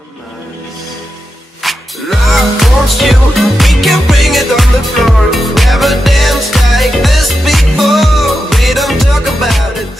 And I want you, we can bring it on the floor. Never danced like this before. We don't talk about it.